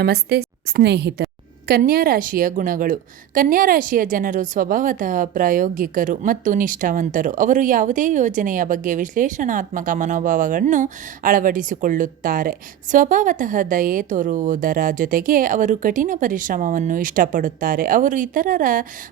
ನಮಸ್ತೆ ಸ್ನೇಹಿತ ಕನ್ಯಾ ರಾಶಿಯ ಗುಣಗಳು. ಕನ್ಯಾ ರಾಶಿಯ ಜನರು ಸ್ವಭಾವತಃ ಪ್ರಾಯೋಗಿಕರು ಮತ್ತು ನಿಷ್ಠಾವಂತರು. ಅವರು ಯಾವುದೇ ಯೋಜನೆಯ ಬಗ್ಗೆ ವಿಶ್ಲೇಷಣಾತ್ಮಕ ಮನೋಭಾವಗಳನ್ನು ಅಳವಡಿಸಿಕೊಳ್ಳುತ್ತಾರೆ. ಸ್ವಭಾವತಃ ದಯೆ ತೋರುವುದರ ಜೊತೆಗೆ ಅವರು ಕಠಿಣ ಪರಿಶ್ರಮವನ್ನು ಇಷ್ಟಪಡುತ್ತಾರೆ. ಅವರು ಇತರರ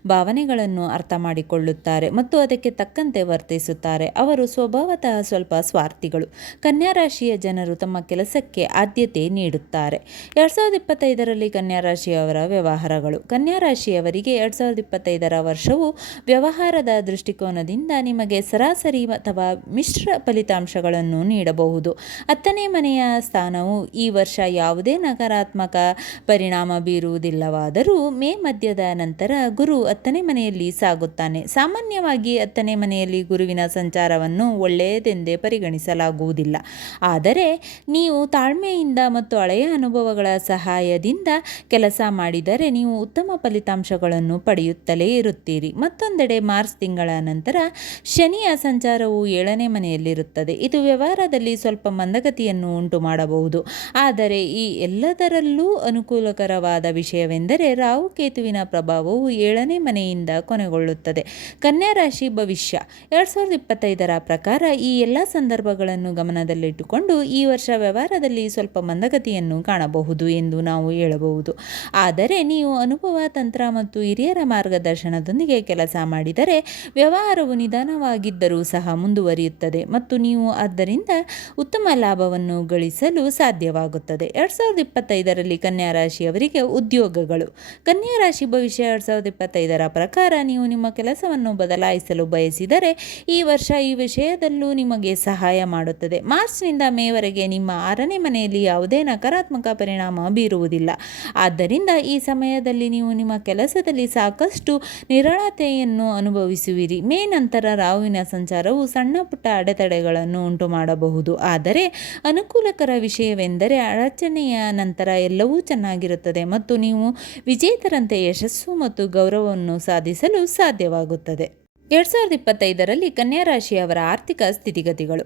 ಭಾವನೆಗಳನ್ನು ಅರ್ಥ ಮಾಡಿಕೊಳ್ಳುತ್ತಾರೆ ಮತ್ತು ಅದಕ್ಕೆ ತಕ್ಕಂತೆ ವರ್ತಿಸುತ್ತಾರೆ. ಅವರು ಸ್ವಭಾವತಃ ಸ್ವಲ್ಪ ಸ್ವಾರ್ಥಿಗಳು. ಕನ್ಯಾ ರಾಶಿಯ ಜನರು ತಮ್ಮ ಕೆಲಸಕ್ಕೆ ಆದ್ಯತೆ ನೀಡುತ್ತಾರೆ. ಎರಡು ಸಾವಿರದ ಇಪ್ಪತ್ತೈದರಲ್ಲಿ ಕನ್ಯಾ ರಾಶಿಯವರ ವ್ಯವಹಾರಗಳು. ಕನ್ಯಾ ರಾಶಿಯವರಿಗೆ ಎರಡು ಸಾವಿರದ ಇಪ್ಪತ್ತೈದರ ವರ್ಷವು ವ್ಯವಹಾರದ ದೃಷ್ಟಿಕೋನದಿಂದ ನಿಮಗೆ ಸರಾಸರಿ ಅಥವಾ ಮಿಶ್ರ ಫಲಿತಾಂಶಗಳನ್ನು ನೀಡಬಹುದು. ಹತ್ತನೇ ಮನೆಯ ಸ್ಥಾನವು ಈ ವರ್ಷ ಯಾವುದೇ ನಕಾರಾತ್ಮಕ ಪರಿಣಾಮ ಬೀರುವುದಿಲ್ಲವಾದರೂ ಮೇ ಮಧ್ಯದ ನಂತರ ಗುರು ಹತ್ತನೇ ಮನೆಯಲ್ಲಿ ಸಾಗುತ್ತಾನೆ. ಸಾಮಾನ್ಯವಾಗಿ ಹತ್ತನೇ ಮನೆಯಲ್ಲಿ ಗುರುವಿನ ಸಂಚಾರವನ್ನು ಒಳ್ಳೆಯದೆಂದೇ ಪರಿಗಣಿಸಲಾಗುವುದಿಲ್ಲ. ಆದರೆ ನೀವು ತಾಳ್ಮೆಯಿಂದ ಮತ್ತು ಹಳೆಯ ಅನುಭವಗಳ ಸಹಾಯದಿಂದ ಕೆಲಸ ಮಾಡಿದರೆ ನೀವು ಉತ್ತಮ ಫಲಿತಾಂಶಗಳನ್ನು ಪಡೆಯುತ್ತಲೇ ಇರುತ್ತೀರಿ. ಮತ್ತೊಂದೆಡೆ ಮಾರ್ಚ್ ತಿಂಗಳ ನಂತರ ಶನಿಯ ಸಂಚಾರವು ಏಳನೇ ಮನೆಯಲ್ಲಿರುತ್ತದೆ. ಇದು ವ್ಯವಹಾರದಲ್ಲಿ ಸ್ವಲ್ಪ ಮಂದಗತಿಯನ್ನು ಉಂಟು ಮಾಡಬಹುದು ಆದರೆ ಈ ಎಲ್ಲದರಲ್ಲೂ ಅನುಕೂಲಕರವಾದ ವಿಷಯವೆಂದರೆ ರಾಹು ಕೇತುವಿನ ಪ್ರಭಾವವು ಏಳನೇ ಮನೆಯಿಂದ ಕೊನೆಗೊಳ್ಳುತ್ತದೆ. ಕನ್ಯಾ ರಾಶಿ ಭವಿಷ್ಯ. ಎರಡು ಸಾವಿರದ ಇಪ್ಪತ್ತೈದರ ಪ್ರಕಾರ ಈ ಎಲ್ಲ ಸಂದರ್ಭಗಳನ್ನು ಗಮನದಲ್ಲಿಟ್ಟುಕೊಂಡು ಈ ವರ್ಷ ವ್ಯವಹಾರದಲ್ಲಿ ಸ್ವಲ್ಪ ಮಂದಗತಿಯನ್ನು ಕಾಣಬಹುದು ಎಂದು ನಾವು ಹೇಳಬಹುದು. ಆದರೆ ನೀವು ಅನುಭವ ತಂತ್ರ ಮತ್ತು ಹಿರಿಯರ ಮಾರ್ಗದರ್ಶನದೊಂದಿಗೆ ಕೆಲಸ ಮಾಡಿದರೆ ವ್ಯವಹಾರವು ನಿಧಾನವಾಗಿದ್ದರೂ ಸಹ ಮುಂದುವರಿಯುತ್ತದೆ ಮತ್ತು ನೀವು ಆದ್ದರಿಂದ ಉತ್ತಮ ಲಾಭವನ್ನು ಗಳಿಸಲು ಸಾಧ್ಯವಾಗುತ್ತದೆ. ಎರಡು ಸಾವಿರದ ಇಪ್ಪತ್ತೈದರಲ್ಲಿ ಕನ್ಯಾ ರಾಶಿಯವರಿಗೆ ಉದ್ಯೋಗಗಳು. ಕನ್ಯಾ ರಾಶಿ ಭವಿಷ್ಯ ಎರಡು ಸಾವಿರದ ಇಪ್ಪತ್ತೈದರ ಪ್ರಕಾರ ನೀವು ನಿಮ್ಮ ಕೆಲಸವನ್ನು ಬದಲಾಯಿಸಲು ಬಯಸಿದರೆ ಈ ವರ್ಷ ಈ ವಿಷಯದಲ್ಲೂ ನಿಮಗೆ ಸಹಾಯ ಮಾಡುತ್ತದೆ. ಮಾರ್ಚ್ನಿಂದ ಮೇವರೆಗೆ ನಿಮ್ಮ ಆರನೇ ಮನೆಯಲ್ಲಿ ಯಾವುದೇ ನಕಾರಾತ್ಮಕ ಪರಿಣಾಮ ಬೀರುವುದಿಲ್ಲ. ಆದ್ದರಿಂದ ಈ ಸಮಯದಲ್ಲಿ ನೀವು ನಿಮ್ಮ ಕೆಲಸದಲ್ಲಿ ಸಾಕಷ್ಟು ನಿರಳತೆಯನ್ನು ಅನುಭವಿಸುವಿರಿ. ಮೇ ನಂತರ ರಾಹುವಿನ ಸಂಚಾರವು ಸಣ್ಣ ಪುಟ್ಟ ಅಡೆತಡೆಗಳನ್ನು ಉಂಟು ಮಾಡಬಹುದು ಆದರೆ ಅನುಕೂಲಕರ ವಿಷಯವೆಂದರೆ ಅಡಚಣೆಯ ನಂತರ ಎಲ್ಲವೂ ಚೆನ್ನಾಗಿರುತ್ತದೆ ಮತ್ತು ನೀವು ವಿಜೇತರಂತೆ ಯಶಸ್ಸು ಮತ್ತು ಗೌರವವನ್ನು ಸಾಧಿಸಲು ಸಾಧ್ಯವಾಗುತ್ತದೆ. ಎರಡು ಸಾವಿರದ ಇಪ್ಪತ್ತೈದರಲ್ಲಿ ಕನ್ಯಾ ರಾಶಿಯವರ ಆರ್ಥಿಕ ಸ್ಥಿತಿಗತಿಗಳು.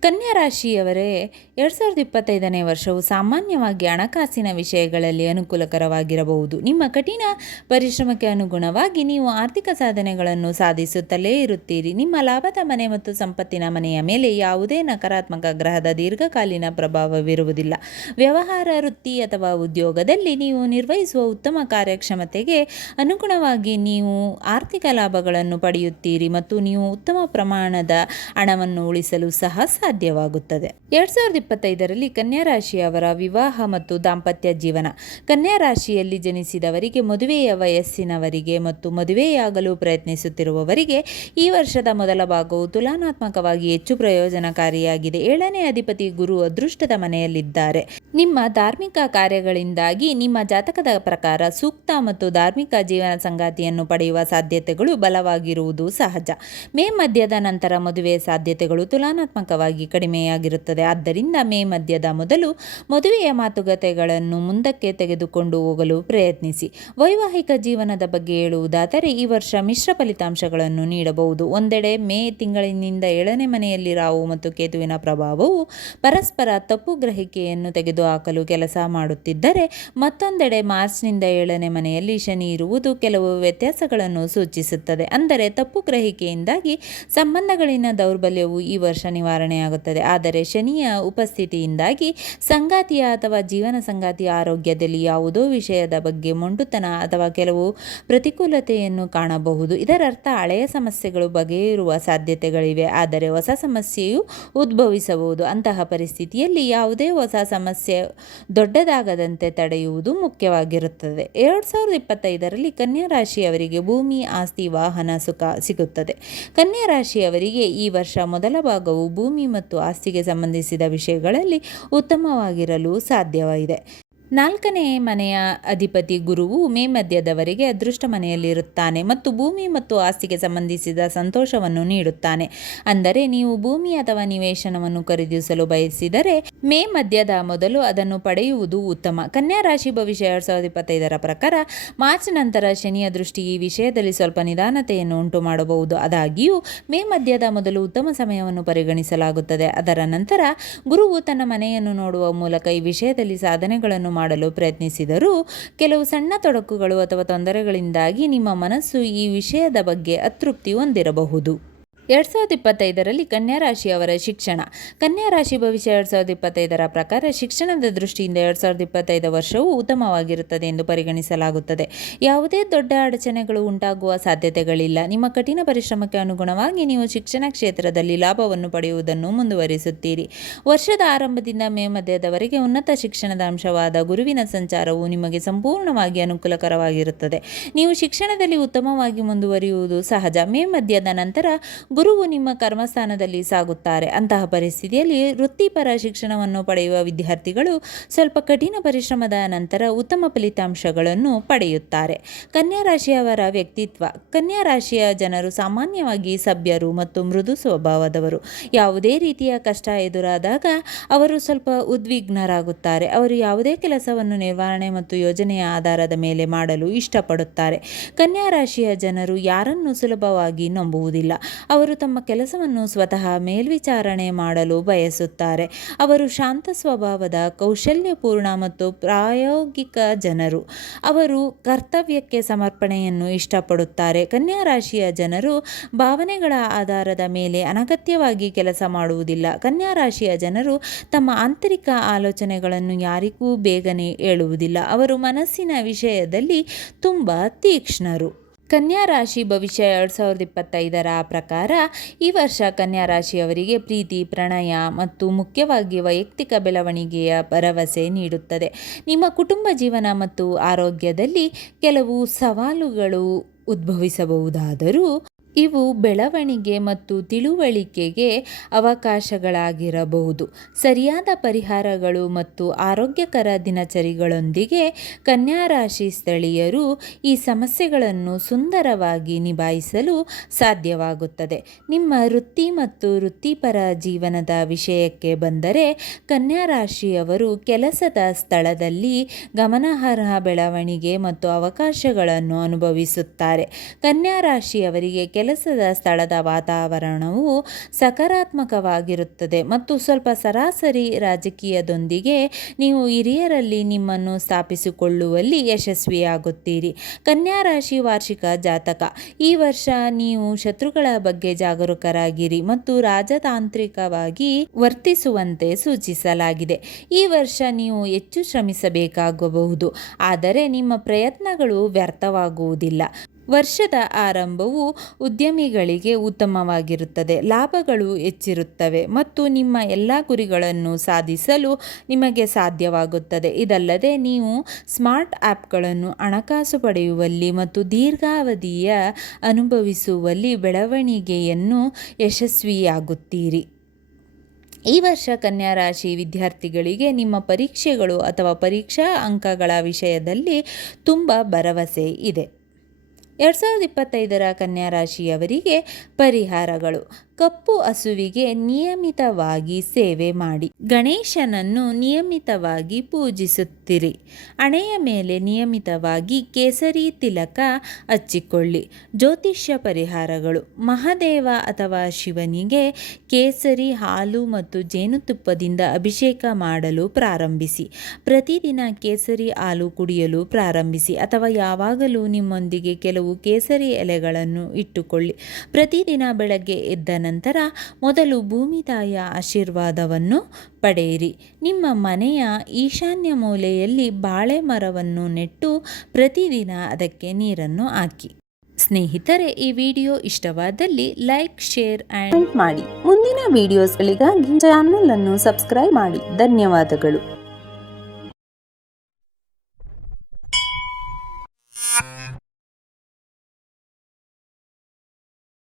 ಕನ್ಯಾ ರಾಶಿಯವರೇ ಎರಡು ಸಾವಿರದ ಇಪ್ಪತ್ತೈದನೇ ವರ್ಷವು ಸಾಮಾನ್ಯವಾಗಿ ಹಣಕಾಸಿನ ವಿಷಯಗಳಲ್ಲಿ ಅನುಕೂಲಕರವಾಗಿರಬಹುದು. ನಿಮ್ಮ ಕಠಿಣ ಪರಿಶ್ರಮಕ್ಕೆ ಅನುಗುಣವಾಗಿ ನೀವು ಆರ್ಥಿಕ ಸಾಧನೆಗಳನ್ನು ಸಾಧಿಸುತ್ತಲೇ ಇರುತ್ತೀರಿ. ನಿಮ್ಮ ಲಾಭದ ಮನೆ ಮತ್ತು ಸಂಪತ್ತಿನ ಮನೆಯ ಮೇಲೆ ಯಾವುದೇ ನಕಾರಾತ್ಮಕ ಗ್ರಹದ ದೀರ್ಘಕಾಲೀನ ಪ್ರಭಾವವಿರುವುದಿಲ್ಲ. ವ್ಯವಹಾರ, ವೃತ್ತಿ ಅಥವಾ ಉದ್ಯೋಗದಲ್ಲಿ ನೀವು ನಿರ್ವಹಿಸುವ ಉತ್ತಮ ಕಾರ್ಯಕ್ಷಮತೆಗೆ ಅನುಗುಣವಾಗಿ ನೀವು ಆರ್ಥಿಕ ಲಾಭಗಳನ್ನು ಪಡೆಯುತ್ತೀರಿ. ಮತ್ತು ನೀವು ಉತ್ತಮ ಪ್ರಮಾಣದ ಹಣವನ್ನು ಉಳಿಸಲು ಸಹ ಸಾಧ್ಯವಾಗುತ್ತದೆ. ಎರಡ್ ಸಾವಿರದ ಇಪ್ಪತ್ತೈದರಲ್ಲಿ ಕನ್ಯಾ ರಾಶಿಯವರ ವಿವಾಹ ಮತ್ತು ದಾಂಪತ್ಯ ಜೀವನ. ಕನ್ಯಾ ರಾಶಿಯಲ್ಲಿ ಜನಿಸಿದವರಿಗೆ, ಮದುವೆಯ ವಯಸ್ಸಿನವರಿಗೆ ಮತ್ತು ಮದುವೆಯಾಗಲು ಪ್ರಯತ್ನಿಸುತ್ತಿರುವವರಿಗೆ ಈ ವರ್ಷದ ಮೊದಲ ಭಾಗವು ತುಲನಾತ್ಮಕವಾಗಿ ಹೆಚ್ಚು ಪ್ರಯೋಜನಕಾರಿಯಾಗಿದೆ. ಏಳನೇ ಅಧಿಪತಿ ಗುರು ಅದೃಷ್ಟದ ಮನೆಯಲ್ಲಿದ್ದಾರೆ. ನಿಮ್ಮ ಧಾರ್ಮಿಕ ಕಾರ್ಯಗಳಿಂದಾಗಿ ನಿಮ್ಮ ಜಾತಕದ ಪ್ರಕಾರ ಸೂಕ್ತ ಮತ್ತು ಧಾರ್ಮಿಕ ಜೀವನ ಸಂಗಾತಿಯನ್ನು ಪಡೆಯುವ ಸಾಧ್ಯತೆಗಳು ಬಲವಾಗಿರುವುದು ಸಹಜ. ಮೇ ಮಧ್ಯದ ನಂತರ ಮದುವೆಯ ಸಾಧ್ಯತೆಗಳು ತುಲನಾತ್ಮಕವಾಗಿ ಕಡಿಮೆಯಾಗಿರುತ್ತದೆ. ಆದ್ದರಿಂದ ಮೇ ಮಧ್ಯದ ಮೊದಲು ಮದುವೆಯ ಮಾತುಕತೆಗಳನ್ನು ಮುಂದಕ್ಕೆ ತೆಗೆದುಕೊಂಡು ಹೋಗಲು ಪ್ರಯತ್ನಿಸಿ. ವೈವಾಹಿಕ ಜೀವನದ ಬಗ್ಗೆ ಹೇಳುವುದಾದರೆ ಈ ವರ್ಷ ಮಿಶ್ರ ಫಲಿತಾಂಶಗಳನ್ನು ನೀಡಬಹುದು. ಒಂದೆಡೆ ಮೇ ತಿಂಗಳಿನಿಂದ ಏಳನೇ ಮನೆಯಲ್ಲಿ ರಾಹು ಮತ್ತು ಕೇತುವಿನ ಪ್ರಭಾವವು ಪರಸ್ಪರ ತಪ್ಪು ಗ್ರಹಿಕೆಯನ್ನು ತೆಗೆದುಹಾಕಲು ಕೆಲಸ ಮಾಡುತ್ತಿದ್ದರೆ ಮತ್ತೊಂದೆಡೆ ಮಾರ್ಚ್ನಿಂದ ಏಳನೇ ಮನೆಯಲ್ಲಿ ಶನಿ ಇರುವುದು ಕೆಲವು ವ್ಯತ್ಯಾಸಗಳನ್ನು ಸೂಚಿಸುತ್ತದೆ. ಅಂದರೆ ತಪ್ಪು ಗ್ರಹಿಕೆಯಿಂದಾಗಿ ಸಂಬಂಧಗಳಿನ ದೌರ್ಬಲ್ಯವು ಈ ವರ್ಷ ನಿವಾರಣೆಯಾಗುತ್ತದೆ. ಆದರೆ ಶನಿಯ ಉಪಸ್ಥಿತಿಯಿಂದಾಗಿ ಸಂಗಾತಿಯ ಅಥವಾ ಜೀವನ ಸಂಗಾತಿಯ ಆರೋಗ್ಯದಲ್ಲಿ ಯಾವುದೋ ವಿಷಯದ ಬಗ್ಗೆ ಮೊಂಡುತನ ಅಥವಾ ಕೆಲವು ಪ್ರತಿಕೂಲತೆಯನ್ನು ಕಾಣಬಹುದು. ಇದರರ್ಥ, ಹಳೆಯ ಸಮಸ್ಯೆಗಳು ಬಗೆಯಿರುವ ಸಾಧ್ಯತೆಗಳಿವೆ. ಆದರೆ ಹೊಸ ಸಮಸ್ಯೆಯು ಉದ್ಭವಿಸಬಹುದು. ಅಂತಹ ಪರಿಸ್ಥಿತಿಯಲ್ಲಿ ಯಾವುದೇ ಹೊಸ ಸಮಸ್ಯೆ ದೊಡ್ಡದಾಗದಂತೆ ತಡೆಯುವುದು ಮುಖ್ಯವಾಗಿರುತ್ತದೆ. ಎರಡು ಸಾವಿರದ ಇಪ್ಪತ್ತೈದರಲ್ಲಿ ಕನ್ಯಾ ರಾಶಿಯವರಿಗೆ ಭೂಮಿ, ಆಸ್ತಿ, ವಾಹನ, ಸುಖ ಸಿಗುತ್ತದೆ. ಕನ್ಯಾ ರಾಶಿಯವರಿಗೆ ಈ ವರ್ಷ ಮೊದಲ ಭಾಗವು ಭೂಮಿ ಮತ್ತು ಆಸ್ತಿಗೆ ಸಂಬಂಧಿಸಿದ ವಿಷಯಗಳಲ್ಲಿ ಉತ್ತಮವಾಗಿರಲು ಸಾಧ್ಯವಿದೆ ನಾಲ್ಕನೇ ಮನೆಯ ಅಧಿಪತಿ ಗುರುವು ಮೇ ಮಧ್ಯದವರೆಗೆ ಅದೃಷ್ಟ ಮನೆಯಲ್ಲಿರುತ್ತಾನೆ ಮತ್ತು ಭೂಮಿ ಮತ್ತು ಆಸ್ತಿಗೆ ಸಂಬಂಧಿಸಿದ ಸಂತೋಷವನ್ನು ನೀಡುತ್ತಾನೆ. ಅಂದರೆ ನೀವು ಭೂಮಿ ಅಥವಾ ನಿವೇಶನವನ್ನು ಖರೀದಿಸಲು ಬಯಸಿದರೆ ಮೇ ಮಧ್ಯದ ಮೊದಲು ಅದನ್ನು ಪಡೆಯುವುದು ಉತ್ತಮ. ಕನ್ಯಾ ರಾಶಿ ಭವಿಷ್ಯ ಎರಡು ಸಾವಿರದ ಇಪ್ಪತ್ತೈದರ ಪ್ರಕಾರ ಮಾರ್ಚ್ ನಂತರ ಶನಿಯ ದೃಷ್ಟಿ ಈ ವಿಷಯದಲ್ಲಿ ಸ್ವಲ್ಪ ನಿಧಾನತೆಯನ್ನು ಉಂಟು ಮಾಡಬಹುದು. ಆದಾಗ್ಯೂ ಮೇ ಮಧ್ಯದ ಮೊದಲು ಉತ್ತಮ ಸಮಯವನ್ನು ಪರಿಗಣಿಸಲಾಗುತ್ತದೆ. ಅದರ ನಂತರ ಗುರುವು ತನ್ನ ಮನೆಯನ್ನು ನೋಡುವ ಮೂಲಕ ಈ ವಿಷಯದಲ್ಲಿ ಸಾಧನೆಗಳನ್ನು ಮಾಡಲು ಪ್ರಯತ್ನಿಸಿದರೂ ಕೆಲವು ಸಣ್ಣ ತೊಡಕುಗಳು ಅಥವಾ ತೊಂದರೆಗಳಿಂದಾಗಿ ನಿಮ್ಮ ಮನಸ್ಸು ಈ ವಿಷಯದ ಬಗ್ಗೆ ಅತೃಪ್ತಿ ಹೊಂದಿರಬಹುದು. ಎರಡು ಸಾವಿರದ ಇಪ್ಪತ್ತೈದರಲ್ಲಿ ಕನ್ಯಾ ರಾಶಿಯವರ ಶಿಕ್ಷಣ. ಕನ್ಯಾ ರಾಶಿ ಭವಿಷ್ಯ ಎರಡು ಸಾವಿರದ ಇಪ್ಪತ್ತೈದರ ಪ್ರಕಾರ ಶಿಕ್ಷಣದ ದೃಷ್ಟಿಯಿಂದ ಎರಡು ಸಾವಿರದ ಇಪ್ಪತ್ತೈದು ವರ್ಷವು ಉತ್ತಮವಾಗಿರುತ್ತದೆ ಎಂದು ಪರಿಗಣಿಸಲಾಗುತ್ತದೆ. ಯಾವುದೇ ದೊಡ್ಡ ಅಡಚಣೆಗಳು ಉಂಟಾಗುವ ಸಾಧ್ಯತೆಗಳಿಲ್ಲ. ನಿಮ್ಮ ಕಠಿಣ ಪರಿಶ್ರಮಕ್ಕೆ ಅನುಗುಣವಾಗಿ ನೀವು ಶಿಕ್ಷಣ ಕ್ಷೇತ್ರದಲ್ಲಿ ಲಾಭವನ್ನು ಪಡೆಯುವುದನ್ನು ಮುಂದುವರಿಸುತ್ತೀರಿ. ವರ್ಷದ ಆರಂಭದಿಂದ ಮೇ ಮಧ್ಯದವರೆಗೆ ಉನ್ನತ ಶಿಕ್ಷಣದ ಅಂಶವಾದ ಗುರುವಿನ ಸಂಚಾರವು ನಿಮಗೆ ಸಂಪೂರ್ಣವಾಗಿ ಅನುಕೂಲಕರವಾಗಿರುತ್ತದೆ. ನೀವು ಶಿಕ್ಷಣದಲ್ಲಿ ಉತ್ತಮವಾಗಿ ಮುಂದುವರಿಯುವುದು ಸಹಜ. ಮೇ ಮಧ್ಯದ ನಂತರ ಗುರುವು ನಿಮ್ಮ ಕರ್ಮಸ್ಥಾನದಲ್ಲಿ ಸಾಗುತ್ತಾರೆ. ಅಂತಹ ಪರಿಸ್ಥಿತಿಯಲ್ಲಿ ವೃತ್ತಿಪರ ಶಿಕ್ಷಣವನ್ನು ಪಡೆಯುವ ವಿದ್ಯಾರ್ಥಿಗಳು ಸ್ವಲ್ಪ ಕಠಿಣ ಪರಿಶ್ರಮದ ನಂತರ ಉತ್ತಮ ಫಲಿತಾಂಶಗಳನ್ನು ಪಡೆಯುತ್ತಾರೆ. ಕನ್ಯಾ ರಾಶಿಯವರ ವ್ಯಕ್ತಿತ್ವ. ಕನ್ಯಾ ರಾಶಿಯ ಜನರು ಸಾಮಾನ್ಯವಾಗಿ ಸಭ್ಯರು ಮತ್ತು ಮೃದು ಸ್ವಭಾವದವರು. ಯಾವುದೇ ರೀತಿಯ ಕಷ್ಟ ಎದುರಾದಾಗ ಅವರು ಸ್ವಲ್ಪ ಉದ್ವಿಗ್ನರಾಗುತ್ತಾರೆ. ಅವರು ಯಾವುದೇ ಕೆಲಸವನ್ನು ನಿರ್ವಹಣೆ ಮತ್ತು ಯೋಜನೆಯ ಆಧಾರದ ಮೇಲೆ ಮಾಡಲು ಇಷ್ಟಪಡುತ್ತಾರೆ. ಕನ್ಯಾ ರಾಶಿಯ ಜನರು ಯಾರನ್ನು ಸುಲಭವಾಗಿ ನಂಬುವುದಿಲ್ಲ. ಅವರು ತಮ್ಮ ಕೆಲಸವನ್ನು ಸ್ವತಃ ಮೇಲ್ವಿಚಾರಣೆ ಮಾಡಲು ಬಯಸುತ್ತಾರೆ. ಅವರು ಶಾಂತ ಸ್ವಭಾವದ, ಕೌಶಲ್ಯಪೂರ್ಣ ಮತ್ತು ಪ್ರಾಯೋಗಿಕ ಜನರು. ಅವರು ಕರ್ತವ್ಯಕ್ಕೆ ಸಮರ್ಪಣೆಯನ್ನು ಇಷ್ಟಪಡುತ್ತಾರೆ. ಕನ್ಯಾ ರಾಶಿಯ ಜನರು ಭಾವನೆಗಳ ಆಧಾರದ ಮೇಲೆ ಅನಗತ್ಯವಾಗಿ ಕೆಲಸ ಮಾಡುವುದಿಲ್ಲ. ಕನ್ಯಾ ರಾಶಿಯ ಜನರು ತಮ್ಮ ಆಂತರಿಕ ಆಲೋಚನೆಗಳನ್ನು ಯಾರಿಗೂ ಬೇಗನೆ ಹೇಳುವುದಿಲ್ಲ. ಅವರು ಮನಸ್ಸಿನ ವಿಷಯದಲ್ಲಿ ತುಂಬ ತೀಕ್ಷ್ಣರು. ಕನ್ಯಾ ರಾಶಿ ಭವಿಷ್ಯ ಎರಡು ಸಾವಿರದ ಇಪ್ಪತ್ತೈದರ ಪ್ರಕಾರ ಈ ವರ್ಷ ಕನ್ಯಾ ರಾಶಿಯವರಿಗೆ ಪ್ರೀತಿ, ಪ್ರಣಯ ಮತ್ತು ಮುಖ್ಯವಾಗಿ ವೈಯಕ್ತಿಕ ಬೆಳವಣಿಗೆಯ ಭರವಸೆ ನೀಡುತ್ತದೆ. ನಿಮ್ಮ ಕುಟುಂಬ ಜೀವನ ಮತ್ತು ಆರೋಗ್ಯದಲ್ಲಿ ಕೆಲವು ಸವಾಲುಗಳು ಉದ್ಭವಿಸಬಹುದಾದರೂ ಇವು ಬೆಳವಣಿಗೆ ಮತ್ತು ತಿಳುವಳಿಕೆಗೆ ಅವಕಾಶಗಳಾಗಿರಬಹುದು. ಸರಿಯಾದ ಪರಿಹಾರಗಳು ಮತ್ತು ಆರೋಗ್ಯಕರ ದಿನಚರಿಗಳೊಂದಿಗೆ ಕನ್ಯಾ ರಾಶಿ ಸ್ಥಳೀಯರು ಈ ಸಮಸ್ಯೆಗಳನ್ನು ಸುಂದರವಾಗಿ ನಿಭಾಯಿಸಲು ಸಾಧ್ಯವಾಗುತ್ತದೆ. ನಿಮ್ಮ ವೃತ್ತಿ ಮತ್ತು ವೃತ್ತಿಪರ ಜೀವನದ ವಿಷಯಕ್ಕೆ ಬಂದರೆ ಕನ್ಯಾ ರಾಶಿಯವರು ಕೆಲಸದ ಸ್ಥಳದಲ್ಲಿ ಗಮನಾರ್ಹ ಬೆಳವಣಿಗೆ ಮತ್ತು ಅವಕಾಶಗಳನ್ನು ಅನುಭವಿಸುತ್ತಾರೆ. ಕನ್ಯಾ ರಾಶಿಯವರಿಗೆ ಕೆಲಸದ ಸ್ಥಳದ ವಾತಾವರಣವು ಸಕಾರಾತ್ಮಕವಾಗಿರುತ್ತದೆ. ಮತ್ತು ಸ್ವಲ್ಪ ಸರಾಸರಿ ರಾಜಕೀಯದೊಂದಿಗೆ ನೀವು ಹಿರಿಯರಲ್ಲಿ ನಿಮ್ಮನ್ನು ಸ್ಥಾಪಿಸಿಕೊಳ್ಳುವಲ್ಲಿ ಯಶಸ್ವಿಯಾಗುತ್ತೀರಿ. ಕನ್ಯಾ ರಾಶಿ ವಾರ್ಷಿಕ ಜಾತಕ. ಈ ವರ್ಷ ನೀವು ಶತ್ರುಗಳ ಬಗ್ಗೆ ಜಾಗರೂಕರಾಗಿರಿ ಮತ್ತು ರಾಜತಾಂತ್ರಿಕವಾಗಿ ವರ್ತಿಸುವಂತೆ ಸೂಚಿಸಲಾಗಿದೆ. ಈ ವರ್ಷ ನೀವು ಹೆಚ್ಚು ಶ್ರಮಿಸಬೇಕಾಗಬಹುದು. ಆದರೆ ನಿಮ್ಮ ಪ್ರಯತ್ನಗಳು ವ್ಯರ್ಥವಾಗುವುದಿಲ್ಲ. ವರ್ಷದ ಆರಂಭವು ಉದ್ಯಮಿಗಳಿಗೆ ಉತ್ತಮವಾಗಿರುತ್ತದೆ. ಲಾಭಗಳು ಹೆಚ್ಚಿರುತ್ತವೆ ಮತ್ತು ನಿಮ್ಮ ಎಲ್ಲ ಗುರಿಗಳನ್ನು ಸಾಧಿಸಲು ನಿಮಗೆ ಸಾಧ್ಯವಾಗುತ್ತದೆ. ಇದಲ್ಲದೆ ನೀವು ಸ್ಮಾರ್ಟ್ ಆ್ಯಪ್ಗಳನ್ನು ಹಣಕಾಸು ಪಡೆಯುವಲ್ಲಿ ಮತ್ತು ದೀರ್ಘಾವಧಿಯ ಅನುಭವಿಸುವಲ್ಲಿ ಬೆಳವಣಿಗೆಯನ್ನು ಯಶಸ್ವಿಯಾಗುತ್ತೀರಿ. ಈ ವರ್ಷ ಕನ್ಯಾ ರಾಶಿ ವಿದ್ಯಾರ್ಥಿಗಳಿಗೆ ನಿಮ್ಮ ಪರೀಕ್ಷೆಗಳು ಅಥವಾ ಪರೀಕ್ಷಾ ಅಂಕಗಳ ವಿಷಯದಲ್ಲಿ ತುಂಬ ಭರವಸೆ ಇದೆ. ಎರಡು ಸಾವಿರದ ಇಪ್ಪತ್ತೈದರ ಕನ್ಯಾ ರಾಶಿಯವರಿಗೆ ಪರಿಹಾರಗಳು. ಕಪ್ಪು ಹಸುವಿಗೆ ನಿಯಮಿತವಾಗಿ ಸೇವೆ ಮಾಡಿ. ಗಣೇಶನನ್ನು ನಿಯಮಿತವಾಗಿ ಪೂಜಿಸುತ್ತಿರಿ. ಹಣೆಯ ಮೇಲೆ ನಿಯಮಿತವಾಗಿ ಕೇಸರಿ ತಿಲಕ ಹಚ್ಚಿಕೊಳ್ಳಿ. ಜ್ಯೋತಿಷ್ಯ ಪರಿಹಾರಗಳು. ಮಹಾದೇವ ಅಥವಾ ಶಿವನಿಗೆ ಕೇಸರಿ, ಹಾಲು ಮತ್ತು ಜೇನುತುಪ್ಪದಿಂದ ಅಭಿಷೇಕ ಮಾಡಲು ಪ್ರಾರಂಭಿಸಿ. ಪ್ರತಿದಿನ ಕೇಸರಿ, ಹಾಲು ಕುಡಿಯಲು ಪ್ರಾರಂಭಿಸಿ. ಅಥವಾ ಯಾವಾಗಲೂ ನಿಮ್ಮೊಂದಿಗೆ ಕೆಲವು ಕೇಸರಿ ಎಲೆಗಳನ್ನು ಇಟ್ಟುಕೊಳ್ಳಿ. ಪ್ರತಿದಿನ ಬೆಳಗ್ಗೆ ಎದ್ದ ನಂತರ ಮೊದಲು ಭೂಮಿ ತಾಯಿಯ ಆಶೀರ್ವಾದವನ್ನು ಪಡೆಯಿರಿ. ನಿಮ್ಮ ಮನೆಯ ಈಶಾನ್ಯ ಮೂಲೆಯಲ್ಲಿ ಬಾಳೆ ಮರವನ್ನು ನೆಟ್ಟು ಪ್ರತಿದಿನ ಅದಕ್ಕೆ ನೀರನ್ನು ಹಾಕಿ. ಸ್ನೇಹಿತರೆ, ಈ ವಿಡಿಯೋ ಇಷ್ಟವಾದಲ್ಲಿ ಲೈಕ್, ಶೇರ್ ಆ್ಯಂಡ್ ಮಾಡಿ. ಮುಂದಿನ ವಿಡಿಯೋಸ್ಗಳಿಗಾಗಿ ಚಾನಲ್ ಅನ್ನು ಸಬ್ಸ್ಕ್ರೈಬ್ ಮಾಡಿ. ಧನ್ಯವಾದಗಳು.